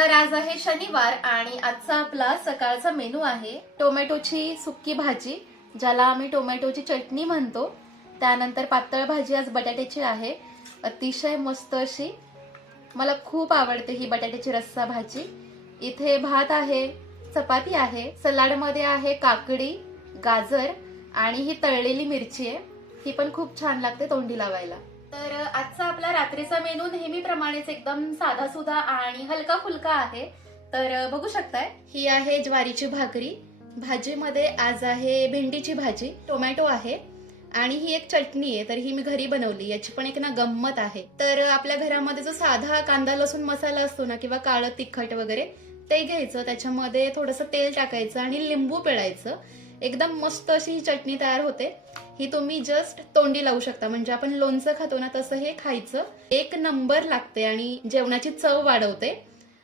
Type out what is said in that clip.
तर आज आहे शनिवार आणि आजचा आपला सकाळचा मेनू आहे टोमॅटोची सुक्की भाजी, ज्याला आम्ही टोमॅटोची चटणी म्हणतो. त्यानंतर पातळ भाजी आज बटाट्याची आहे, अतिशय मस्त अशी. मला खूप आवडते ही बटाट्याची रस्सा भाजी. इथे भात आहे, चपाती आहे, सलाड मध्ये आहे काकडी, गाजर आणि ही तळलेली मिरची आहे. ही पण खूप छान लागते तोंडी लावायला. तर आजचा आपला रात्रीचा मेनू नेहमीप्रमाणेच एकदम साधा सुधा आणि हलका फुलका आहे. तर बघू शकताय, ही आहे ज्वारीची भाकरी. भाजीमध्ये आज आहे भेंडीची भाजी, टोमॅटो आहे आणि ही एक चटणी आहे. तर ही मी घरी बनवली. याची पण एक ना गंमत आहे. तर आपल्या घरामध्ये जो साधा कांदा लसूण मसाला असतो ना, किंवा काळं तिखट वगैरे, ते घ्यायचं, त्याच्यामध्ये थोडंसं तेल टाकायचं आणि लिंबू पिळायचं. एकदम मस्त अशी ही चटणी तयार होते. ही तुम्ही जस्ट तोंडी लावू शकता, म्हणजे आपण लोणचं खातो ना तसं हे खायचं. एक नंबर लागते आणि जेवणाची चव वाढवते.